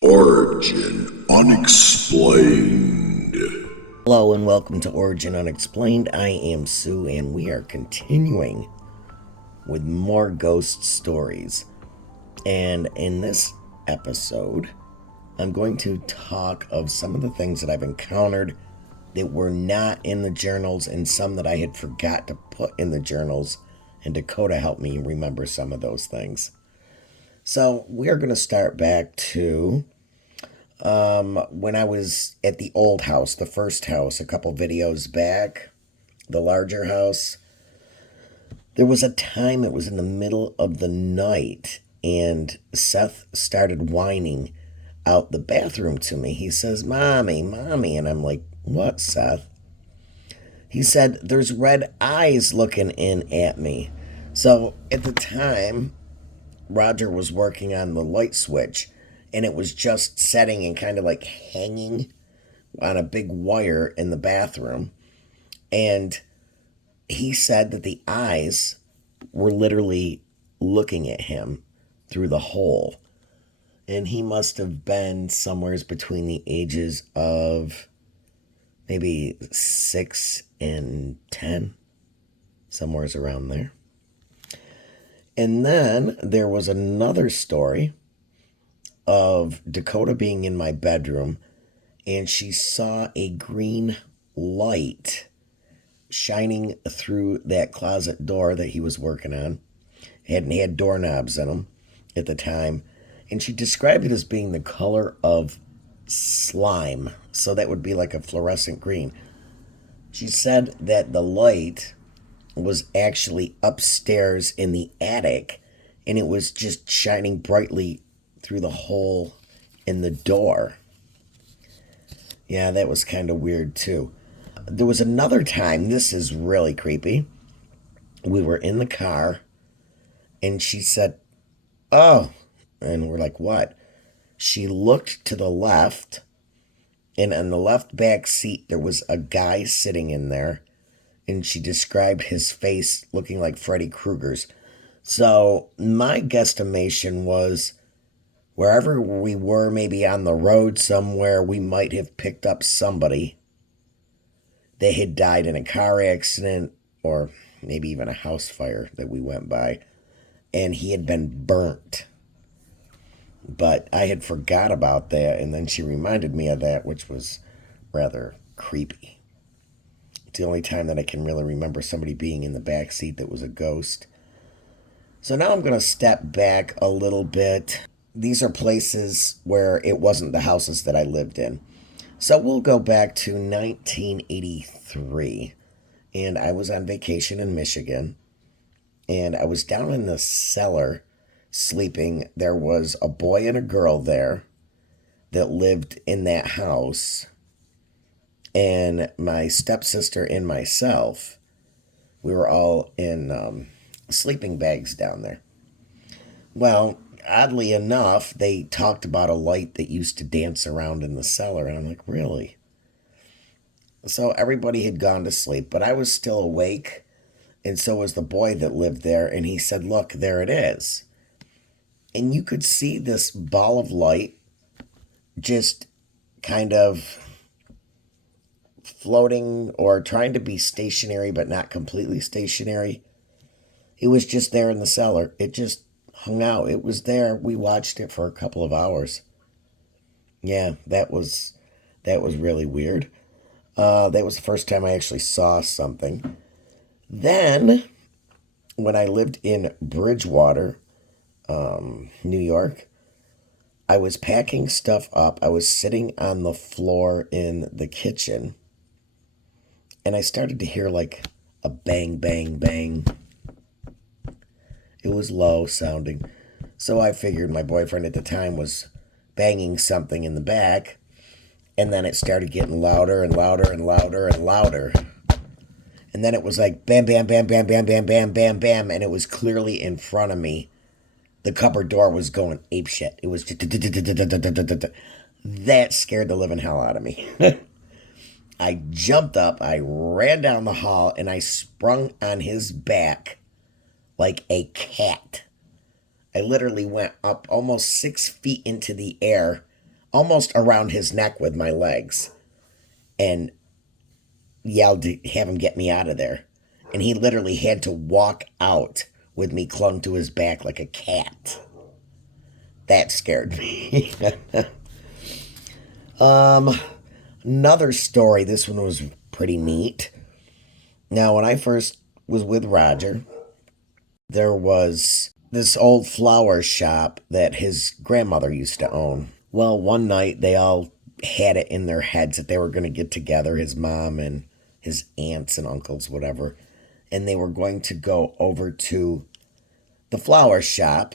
Origin Unexplained. Hello and welcome to Origin Unexplained. I am Sue and we are continuing with more ghost stories. And in this episode, I'm going to talk of some of the things that I've encountered that were not in the journals and some that I had forgot to put in the journals. And Dakota helped me remember some of those things. So we are going to start back to when I was at the old house, the first house, a couple videos back, the larger house. There was a time, it was in the middle of the night, and Seth started whining out the bathroom to me. He says, "Mommy, Mommy." And I'm like, "What, Seth?" He said, "There's red eyes looking in at me." So at the time, Roger was working on the light switch, and it was just setting and kind of like hanging on a big wire in the bathroom. And he said that the eyes were literally looking at him through the hole. And he must have been somewhere between the ages of maybe 6 and 10, somewhere around there. And then there was another story of Dakota being in my bedroom and she saw a green light shining through that closet door that he was working on. It had doorknobs in them at the time. And she described it as being the color of slime. So that would be like a fluorescent green. She said that the light was actually upstairs in the attic and it was just shining brightly through the hole in the door. Yeah, that was kind of weird too. There was another time, this is really creepy. We were in the car and she said, "Oh," and we're like, "What?" She looked to the left, and on the left back seat there was a guy sitting in there, and she described his face looking like Freddy Krueger's. So my guesstimation was wherever we were, maybe on the road somewhere, we might have picked up somebody that had died in a car accident or maybe even a house fire that we went by, and he had been burnt. But I had forgot about that, and then she reminded me of that, which was rather creepy. It's the only time that I can really remember somebody being in the back seat that was a ghost. So now I'm going to step back a little bit. These are places where it wasn't the houses that I lived in. So we'll go back to 1983, and I was on vacation in Michigan, and I was down in the cellar sleeping. There was a boy and a girl there that lived in that house, and my stepsister and myself, we were all in sleeping bags down there. Well, oddly enough, they talked about a light that used to dance around in the cellar, and I'm like, "Really?" So everybody had gone to sleep, but I was still awake, and so was the boy that lived there, and he said, "Look, there it is." And you could see this ball of light just kind of floating or trying to be stationary, but not completely stationary. It was just there in the cellar. It just hung out. It was there. We watched it for a couple of hours. Yeah, that was really weird. That was the first time I actually saw something. Then, when I lived in Bridgewater, New York, I was packing stuff up. I was sitting on the floor in the kitchen, and I started to hear like a bang, bang, bang. It was low sounding. So I figured my boyfriend at the time was banging something in the back, and then it started getting louder and louder and louder and louder. And then it was like bam, bam, bam, bam, bam, bam, bam, bam, bam, and it was clearly in front of me. The cupboard door was going apeshit. It was just that scared the living hell out of me. I jumped up, I ran down the hall, and I sprung on his back like a cat. I literally went up almost 6 feet into the air almost around his neck with my legs and yelled to have him get me out of there. And he literally had to walk out with me clung to his back like a cat. That scared me. Another story. This one was pretty neat. Now, when I first was with Roger, there was this old flower shop that his grandmother used to own. Well, one night they all had it in their heads that they were going to get together, his mom and his aunts and uncles, whatever, and they were going to go over to the flower shop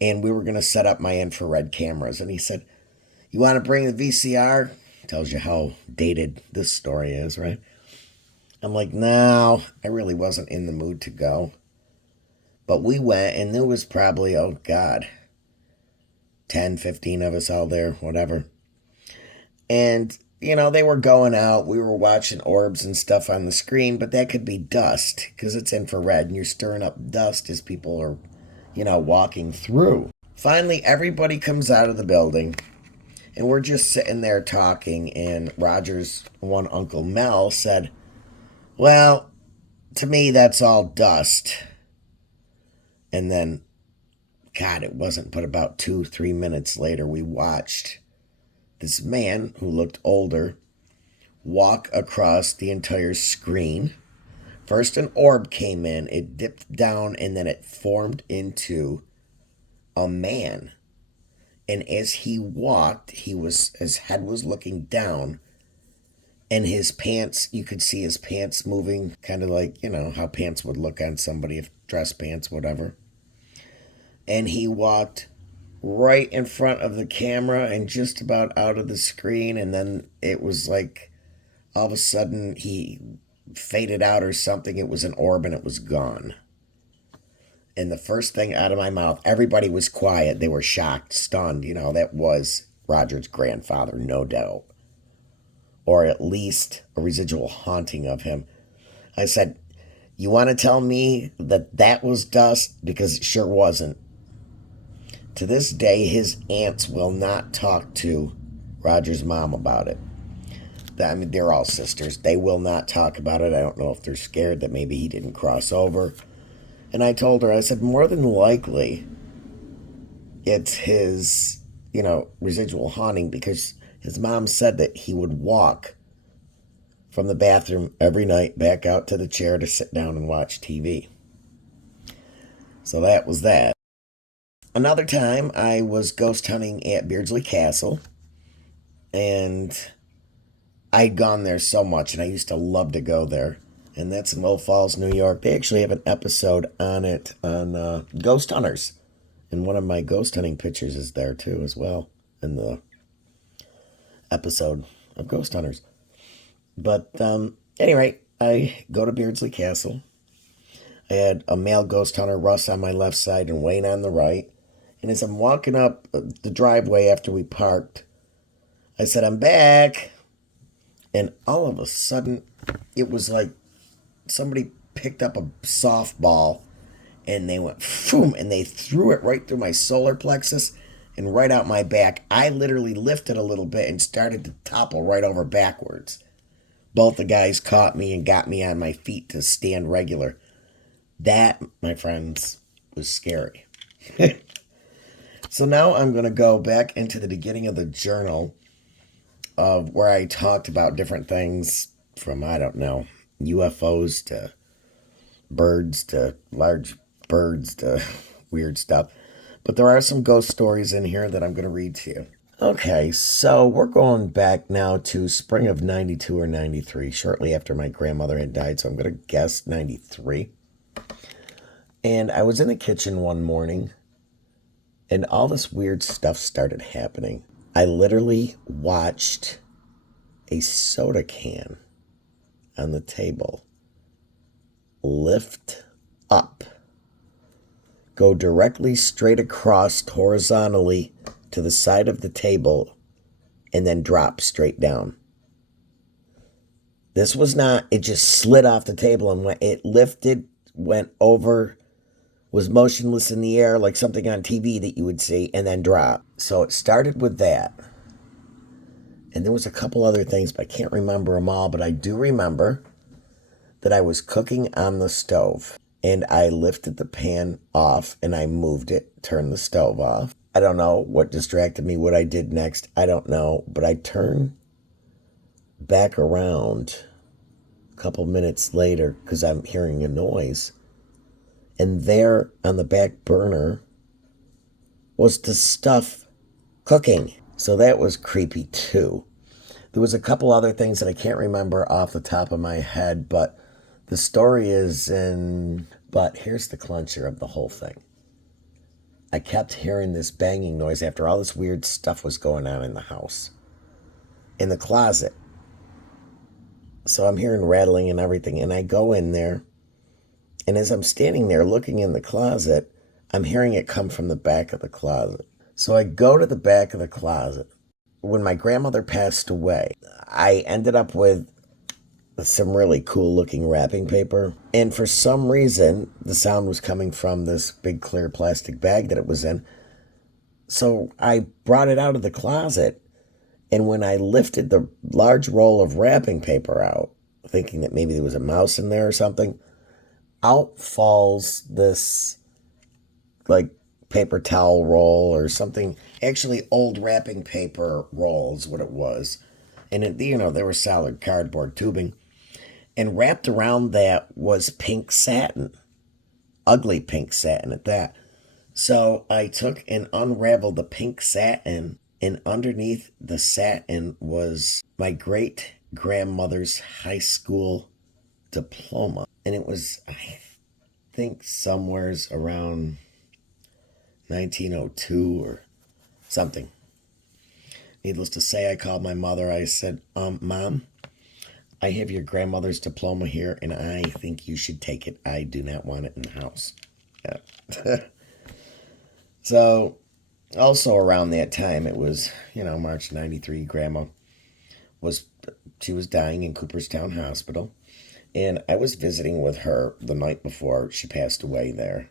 and we were going to set up my infrared cameras. And he said, "You want to bring the VCR?" Tells you how dated this story is, right? I'm like, no, I really wasn't in the mood to go. But we went, and there was probably, oh God, 10, 15 of us all there, whatever. And, they were going out. We were watching orbs and stuff on the screen, but that could be dust because it's infrared, and you're stirring up dust as people are, walking through. Finally, everybody comes out of the building, and we're just sitting there talking, and Roger's one uncle, Mel, said, "Well, to me, that's all dust." And then, God, it wasn't but about 2-3 minutes later, we watched this man who looked older walk across the entire screen. First, an orb came in, it dipped down, and then it formed into a man. And as he walked, his head was looking down, and his pants, you could see his pants moving, kind of like, how pants would look on somebody, if dress pants, whatever. And he walked right in front of the camera and just about out of the screen. And then it was like all of a sudden he faded out or something. It was an orb and it was gone. And the first thing out of my mouth, everybody was quiet. They were shocked, stunned. That was Roger's grandfather, no doubt. Or at least a residual haunting of him. I said, "You want to tell me that was dust?" Because it sure wasn't. To this day, his aunts will not talk to Roger's mom about it. I mean, they're all sisters. They will not talk about it. I don't know if they're scared that maybe he didn't cross over. And I told her, I said, more than likely, it's his, residual haunting, because his mom said that he would walk from the bathroom every night back out to the chair to sit down and watch TV. So that was that. Another time, I was ghost hunting at Beardsley Castle, and I'd gone there so much, and I used to love to go there. And that's in Little Falls, New York. They actually have an episode on it on Ghost Hunters. And one of my ghost hunting pictures is there, too, as well, in the episode of Ghost Hunters. But, anyway, I go to Beardsley Castle. I had a male ghost hunter, Russ, on my left side and Wayne on the right. And as I'm walking up the driveway after we parked, I said, "I'm back." And all of a sudden, it was like somebody picked up a softball and they went boom, and they threw it right through my solar plexus and right out my back. I literally lifted a little bit and started to topple right over backwards. Both the guys caught me and got me on my feet to stand regular. That, my friends, was scary. So now I'm going to go back into the beginning of the journal of where I talked about different things from, I don't know, UFOs to birds to large birds to weird stuff. But there are some ghost stories in here that I'm going to read to you. Okay, so we're going back now to spring of 92 or 93, shortly after my grandmother had died, so I'm going to guess 93. And I was in the kitchen one morning, and all this weird stuff started happening. I literally watched a soda can on the table lift up, go directly straight across horizontally to the side of the table, and then drop straight down. This was not, it just slid off the table and it lifted, went over, was motionless in the air like something on TV that you would see, and then dropped. So it started with that. And there was a couple other things, but I can't remember them all. But I do remember that I was cooking on the stove and I lifted the pan off and I moved it, turned the stove off. I don't know what distracted me, what I did next. I don't know. But I turned back around a couple minutes later because I'm hearing a noise. And there on the back burner was the stuff cooking. So that was creepy too. There was a couple other things that I can't remember off the top of my head, but the story is in... But here's the clincher of the whole thing. I kept hearing this banging noise after all this weird stuff was going on in the house. In the closet. So I'm hearing rattling and everything, and I go in there, and as I'm standing there looking in the closet, I'm hearing it come from the back of the closet. So I go to the back of the closet. When my grandmother passed away, I ended up with some really cool looking wrapping paper. And for some reason, the sound was coming from this big clear plastic bag that it was in. So I brought it out of the closet. And when I lifted the large roll of wrapping paper out, thinking that maybe there was a mouse in there or something, out falls this like paper towel roll or something. Actually, old wrapping paper roll is what it was. And it, there was solid cardboard tubing. And wrapped around that was pink satin. Ugly pink satin at that. So I took and unraveled the pink satin, and underneath the satin was my great grandmother's high school diploma. And it was, I think, somewheres around 1902 or something. Needless to say, I called my mother. I said, Mom, I have your grandmother's diploma here, and I think you should take it. I do not want it in the house. Yeah. So, also around that time, it was, March 93, Grandma she was dying in Cooperstown Hospital. And I was visiting with her the night before she passed away there.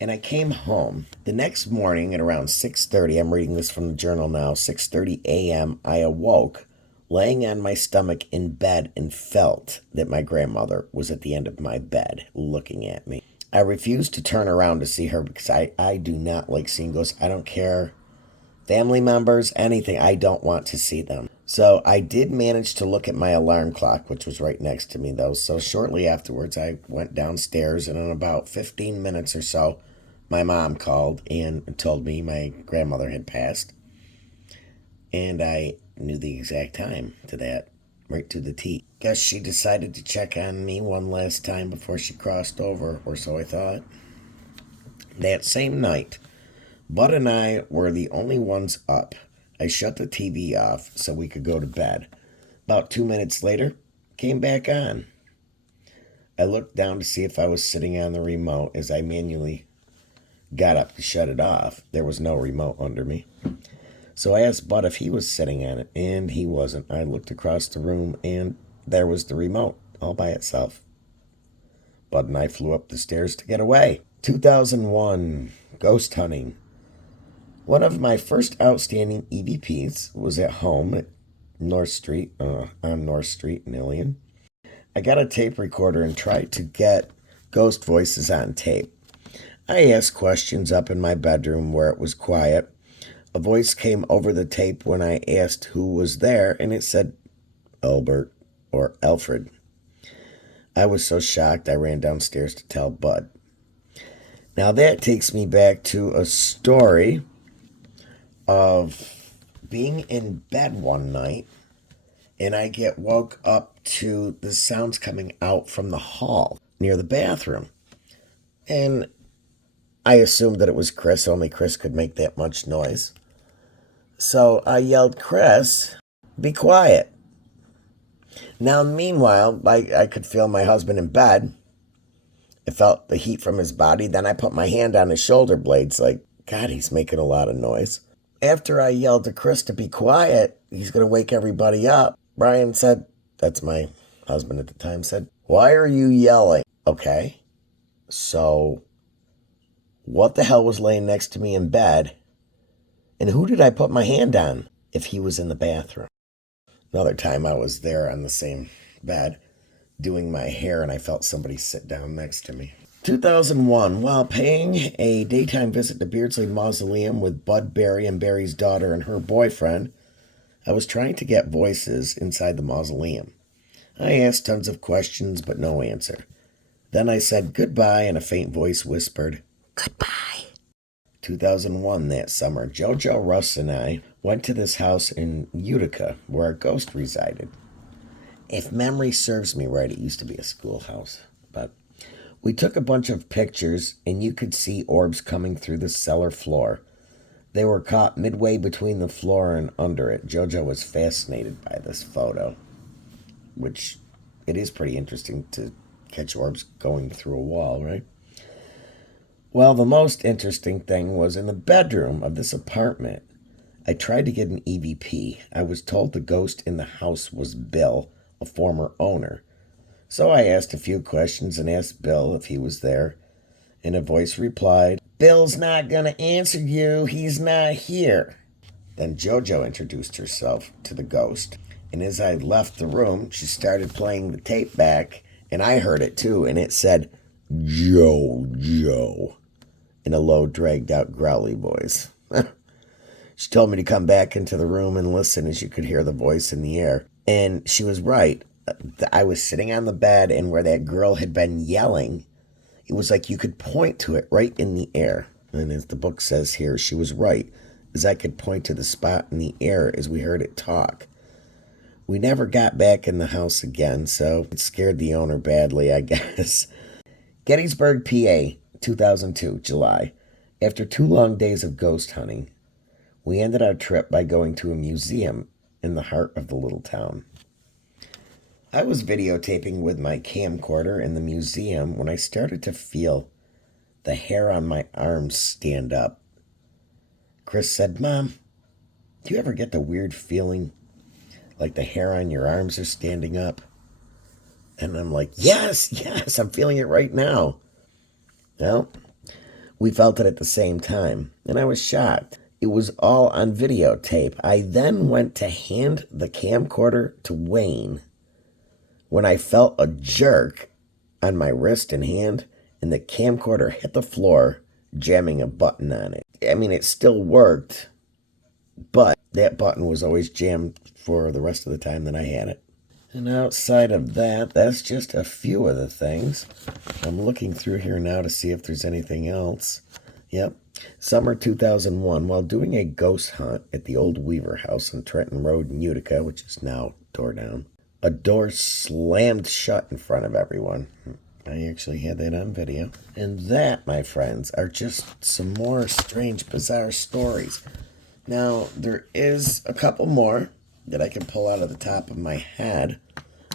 And I came home. The next morning at around 6:30, I'm reading this from the journal now, 6:30 a.m., I awoke, laying on my stomach in bed, and felt that my grandmother was at the end of my bed looking at me. I refused to turn around to see her because I do not like seeing ghosts. I don't care. Family members, anything. I don't want to see them. So I did manage to look at my alarm clock, which was right next to me, though. So shortly afterwards, I went downstairs, and in about 15 minutes or so, my mom called and told me my grandmother had passed. And I knew the exact time to that, right to the T. Guess she decided to check on me one last time before she crossed over, or so I thought. That same night, Bud and I were the only ones up. I shut the TV off so we could go to bed. About 2 minutes later, came back on. I looked down to see if I was sitting on the remote as I manually got up to shut it off. There was no remote under me. So I asked Bud if he was sitting on it, and he wasn't. I looked across the room, and there was the remote all by itself. Bud and I flew up the stairs to get away. 2001, ghost hunting. One of my first outstanding EVPs was at home at North Street, on North Street in Ilion. I got a tape recorder and tried to get ghost voices on tape. I asked questions up in my bedroom where it was quiet. A voice came over the tape when I asked who was there, and it said Albert or Alfred. I was so shocked I ran downstairs to tell Bud. Now that takes me back to a story of being in bed one night, and I get woke up to the sounds coming out from the hall near the bathroom. And I assumed that it was Chris, only Chris could make that much noise. So I yelled, Chris, be quiet. Now, meanwhile, I could feel my husband in bed. I felt the heat from his body. Then I put my hand on his shoulder blades like, God, he's making a lot of noise. After I yelled to Chris to be quiet, he's going to wake everybody up, Brian said, that's my husband at the time, said, why are you yelling? Okay, so what the hell was laying next to me in bed? And who did I put my hand on if he was in the bathroom? Another time I was there on the same bed doing my hair and I felt somebody sit down next to me. 2001, while paying a daytime visit to Beardsley Mausoleum with Bud Barry and Barry's daughter and her boyfriend, I was trying to get voices inside the mausoleum. I asked tons of questions, but no answer. Then I said goodbye, and a faint voice whispered, "Goodbye." 2001, that summer, JoJo, Russ, and I went to this house in Utica where a ghost resided. If memory serves me right, it used to be a schoolhouse, but we took a bunch of pictures, and you could see orbs coming through the cellar floor. They were caught midway between the floor and under it. JoJo was fascinated by this photo, which it is pretty interesting to catch orbs going through a wall, right? Well, the most interesting thing was in the bedroom of this apartment. I tried to get an EVP. I was told the ghost in the house was Bill, a former owner. So I asked a few questions and asked Bill if he was there, and a voice replied, "Bill's not going to answer you. He's not here." Then JoJo introduced herself to the ghost, and as I left the room, she started playing the tape back, and I heard it too, and it said, "JoJo," in a low, dragged-out, growly voice. She told me to come back into the room and listen as you could hear the voice in the air. And she was right. I was sitting on the bed, and where that girl had been yelling, it was like you could point to it right in the air. And as the book says here, she was right, as I could point to the spot in the air as we heard it talk. We never got back in the house again, so it scared the owner badly, I guess. Gettysburg, PA, 2002, July. After 2 long days of ghost hunting, we ended our trip by going to a museum in the heart of the little town. I was videotaping with my camcorder in the museum when I started to feel the hair on my arms stand up. Chris said, "Mom, do you ever get the weird feeling like the hair on your arms are standing up?" And I'm like, yes, I'm feeling it right now. Well, we felt it at the same time, and I was shocked. It was all on videotape. I then went to hand the camcorder to Wayne when I felt a jerk on my wrist and hand, and the camcorder hit the floor, jamming a button on it. I mean, it still worked, but that button was always jammed for the rest of the time that I had it. And outside of that, that's just a few of the things. I'm looking through here now to see if there's anything else. Yep. Summer 2001, while doing a ghost hunt at the old Weaver House on Trenton Road in Utica, which is now tore down, a door slammed shut in front of everyone. I actually had that on video. And that, my friends, are just some more strange, bizarre stories. Now, there is a couple more that I can pull out of the top of my head.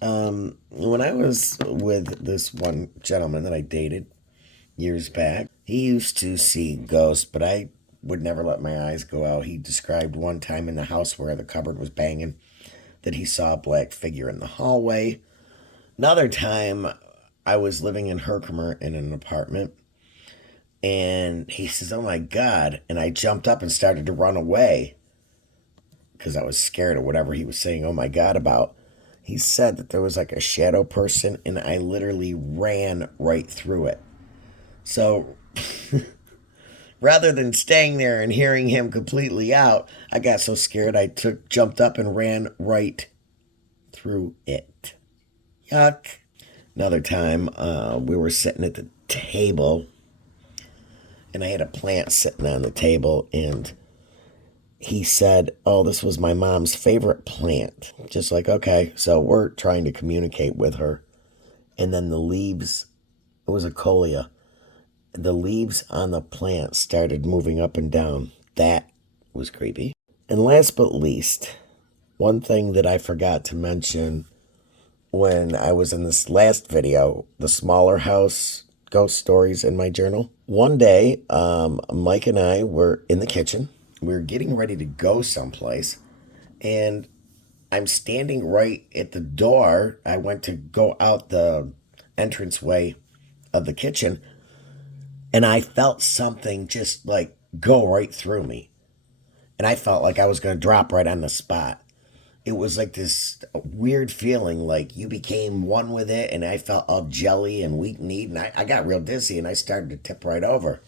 When I was with this one gentleman that I dated years back, he used to see ghosts, but I would never let my eyes go out. He described one time in the house where the cupboard was banging that he saw a black figure in the hallway. Another time, I was living in Herkimer in an apartment, and he says, "Oh my God," and I jumped up and started to run away because I was scared of whatever he was saying "oh my God" about. He said that there was like a shadow person, and I literally ran right through it. So rather than staying there and hearing him completely out, I got so scared I jumped up and ran right through it. Yuck. Another time, we were sitting at the table, and I had a plant sitting on the table, and he said, "Oh, this was my mom's favorite plant." Just like, okay, so we're trying to communicate with her. And then the leaves, it was a coleus. The leaves on the plant started moving up and down. That was creepy. And last but least, one thing that I forgot to mention when I was in this last video, the smaller house ghost stories in my journal. One day, Mike and I were in the kitchen. We were getting ready to go someplace, and I'm standing right at the door. I went to go out the entranceway of the kitchen, and I felt something just like go right through me. And I felt like I was going to drop right on the spot. it was like this weird feeling, like you became one with it, and I felt all jelly and weak kneed, and I got real dizzy, and I started to tip right over.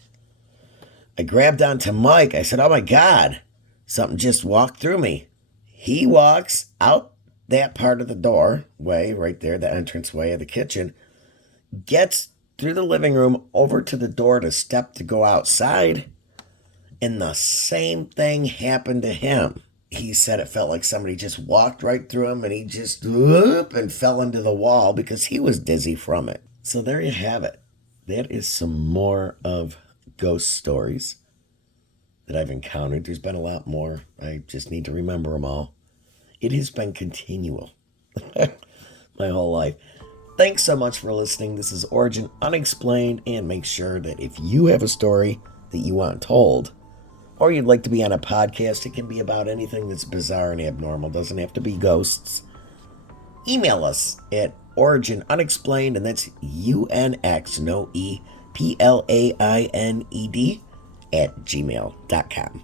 I grabbed onto Mike. I said, "Oh my God, something just walked through me." He walks out that part of the doorway right there, the entranceway of the kitchen, gets through the living room over to the door to step to go outside, and the same thing happened to him. He said it felt like somebody just walked right through him, and he just whoop and fell into the wall because he was dizzy from it. So there you have it. That is some more of ghost stories that I've encountered. There's been a lot more. I just need to remember them all. It has been continual my whole life. Thanks so much for listening. This is Origin Unexplained, and make sure that if you have a story that you want told, or you'd like to be on a podcast, it can be about anything that's bizarre and abnormal. It doesn't have to be ghosts. Email us at originunexplained, and that's UNX, no E, PLAINED, @gmail.com.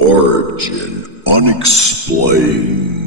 Origin Unexplained.